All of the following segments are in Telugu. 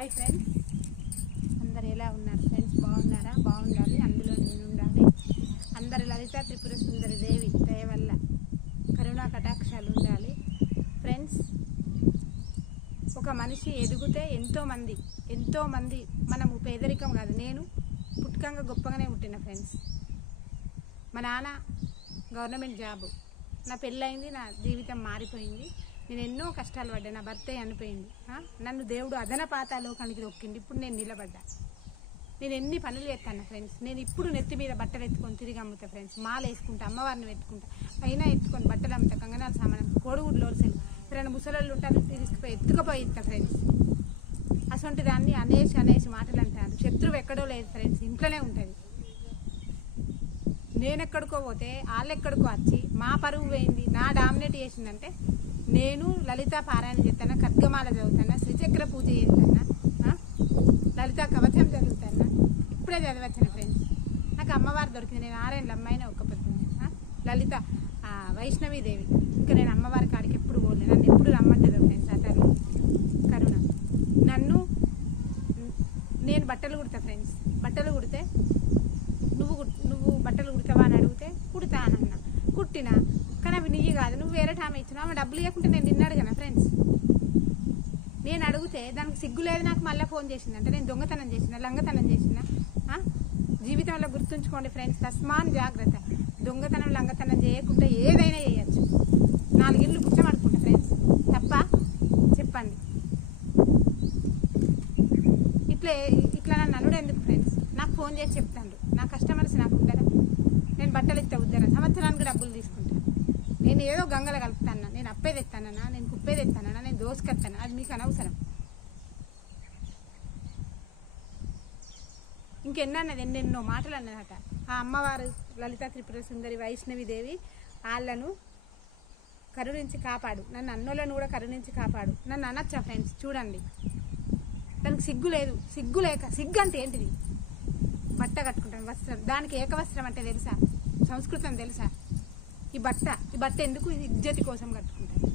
హాయ్ ఫ్రెండ్స్, అందరు ఎలా ఉన్నారు ఫ్రెండ్స్? బాగున్నారా? బాగుండాలి, అందులో నేను ఉండాలి. అందరి లలిత త్రిపుర సుందరి దేవి దయ వల్ల కరుణా కటాక్షాలు ఉండాలి. ఫ్రెండ్స్, ఒక మనిషి ఎదిగితే ఎంతోమంది మనము పేదరికం కాదు, నేను పుట్టుకంగా గొప్పగానే పుట్టిన ఫ్రెండ్స్. మా నాన్న గవర్నమెంట్ జాబు, నా పెళ్ళయింది, నా జీవితం మారిపోయింది. నేను ఎన్నో కష్టాలు పడ్డా, నా భర్తే చనిపోయింది. నన్ను దేవుడు అదన పాతాలోకానికి దొక్కింది. ఇప్పుడు నేను నిలబడ్డా. నేను ఎన్ని పనులు చేస్తాను ఫ్రెండ్స్. నేను ఇప్పుడు నెత్తి మీద బట్టలు ఎత్తుకొని తిరిగి అమ్ముతా ఫ్రెండ్స్. మాల వేసుకుంటా, అమ్మవారిని పెట్టుకుంటా, పైన ఎత్తుకొని బట్టలు అమ్ముతా, కంగనాలు సామానం, కోడిగుడ్లు లోల్సేలు, ఎవరైనా ముసలోళ్ళు ఉంటారు తీసుకుపోయి ఎత్తుకుపోయి ఇస్తా ఫ్రెండ్స్. అసొంటి దాన్ని అనేసి మాటలు అంటారు. శత్రువు ఎక్కడో లేదు ఫ్రెండ్స్, ఇంట్లోనే ఉంటుంది. నేను ఎక్కడికో పోతే వాళ్ళు ఎక్కడికో వచ్చి మా పరువు పోయింది, నా డామినేట్ చేసిందంటే నేను లలిత పారాయణ చేస్తాను, ఖడ్గమాల చదువుతాను, శ్రీచక్ర పూజ చేస్తాను, లలిత కవచం చదువుతాను. ఇప్పుడే చదవచ్చాను ఫ్రెండ్స్. నాకు అమ్మవారు దొరికింది. నేను 6 ఏళ్ళ అమ్మాయిని ఒక్కపోతుంది. లలిత వైష్ణవీదేవి. ఇంకా నేను అమ్మవారి కాడికి ఎప్పుడు పోలే. నన్ను ఎప్పుడు రమ్మంటుంది ఫ్రెండ్స్. ఆ తల్లి కరుణ. నేను బట్టలు కుడతా ఫ్రెండ్స్. బట్టలు కుడితే నువ్వు బట్టలు కుడతావా అని అడిగితే కుడతా అనన్నా, కుట్టినా. కానీ అవి నీయి కాదు, నువ్వు వేరే టామె ఇచ్చినావు. ఆమె డబ్బులు ఇవ్వకుంటే నేను నిన్నాడు కదా ఫ్రెండ్స్. నేను అడిగితే దానికి సిగ్గు లేదు. నాకు మళ్ళీ ఫోన్ చేసిందంటే నేను దొంగతనం చేసిన, లంగతనం చేసిన. జీవితంలో గుర్తుంచుకోండి ఫ్రెండ్స్, తస్మాన్ జాగ్రత్త. దొంగతనం లంగతనం చేయకుండా ఏదైనా చేయొచ్చు. 4 ఇళ్ళు గుచ్చమడుకుంటా ఫ్రెండ్స్. తప్ప చెప్పండి. ఇట్లా నన్ను అనుడు ఎందుకు ఫ్రెండ్స్? నాకు ఫోన్ చేసి చెప్తాను. నా కస్టమర్స్ నాకు ఉంటారా? నేను బట్టలు ఇస్తా ఉద్దరా, సంవత్సరానికి డబ్బులు తీసుకుంటాను. నేను ఏదో గంగలు కలుపుతానా, నేను అప్పేది ఎత్తానన్నా, నేను కుప్పేది ఎత్తానన్నా, నేను దోసుకెత్తాను. అది మీకు అనవసరం. ఇంకెన్నన్నది, ఎన్నెన్నో మాటలు అన్నదట. ఆ అమ్మవారు లలిత త్రిపుర సుందరి వైష్ణవీదేవి వాళ్ళను కరుణించి కాపాడు, నన్ను అన్నోళ్ళను కూడా కరుణించి కాపాడు. నన్ను అనొచ్చా ఫ్రెండ్స్? చూడండి, దానికి సిగ్గు లేదు. సిగ్గు అంటే ఏంటిది? బట్ట కట్టుకుంటాను, వస్త్రం. దానికి ఏకవస్త్రం అంటే తెలుసా? సంస్కృతం తెలుసా? ఈ బట్ట ఎందుకు? ఇజ్జతి కోసం కట్టుకుంటాను,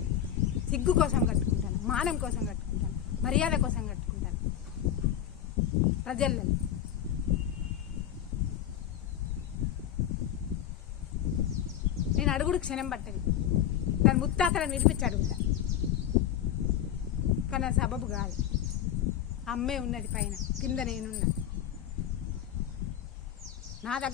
సిగ్గు కోసం కట్టుకుంటాను, మానం కోసం కట్టుకుంటాను, మర్యాద కోసం కట్టుకుంటాను. ప్రజల్లో నేను అడుగుడు క్షణం పట్టది. దాని ముత్తాతలను వినిపించి అడుగుతా. కానీ అది సబబు కాదు. అమ్మే ఉన్నది పైన, కింద నేనున్నా. నా దగ్గర